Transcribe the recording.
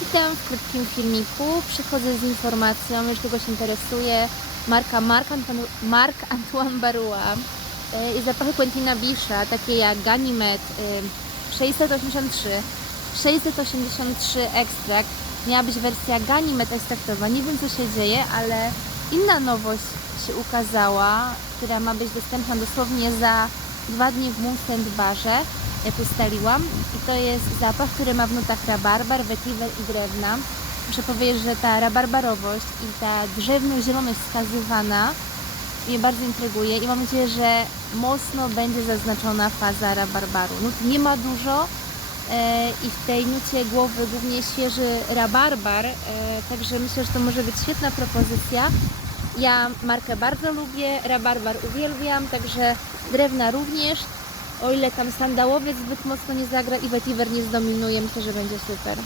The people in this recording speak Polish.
Witam w krótkim filmiku. Przychodzę z informacją, jeżeli kogoś interesuje, marka Marc Antoine, Marc Antoine Barua e, i zapachy Quentina Bisha, takie jak Ganymed e, 683, 683 ekstrakt. Miała być wersja Ganymed ekstraktowa. Nie wiem co się dzieje, ale inna nowość się ukazała, która ma być dostępna dosłownie za dwa dni w Moonstand Barze ustaliłam. I to jest zapach, który ma w nutach rabarbar, vetiver i drewna. Muszę powiedzieć, że ta rabarbarowość i ta drzewno-zieloność wskazywana mnie bardzo intryguje i mam nadzieję, że mocno będzie zaznaczona faza rabarbaru. Nut nie ma dużo e, i w tej nucie głowy głównie świeży rabarbar, e, także myślę, że to może być świetna propozycja. Ja markę bardzo lubię, rabarbar uwielbiam, także drewna również. O ile tam sandałowiec zbyt mocno nie zagra i vetiver nie zdominuje, myślę, że będzie super.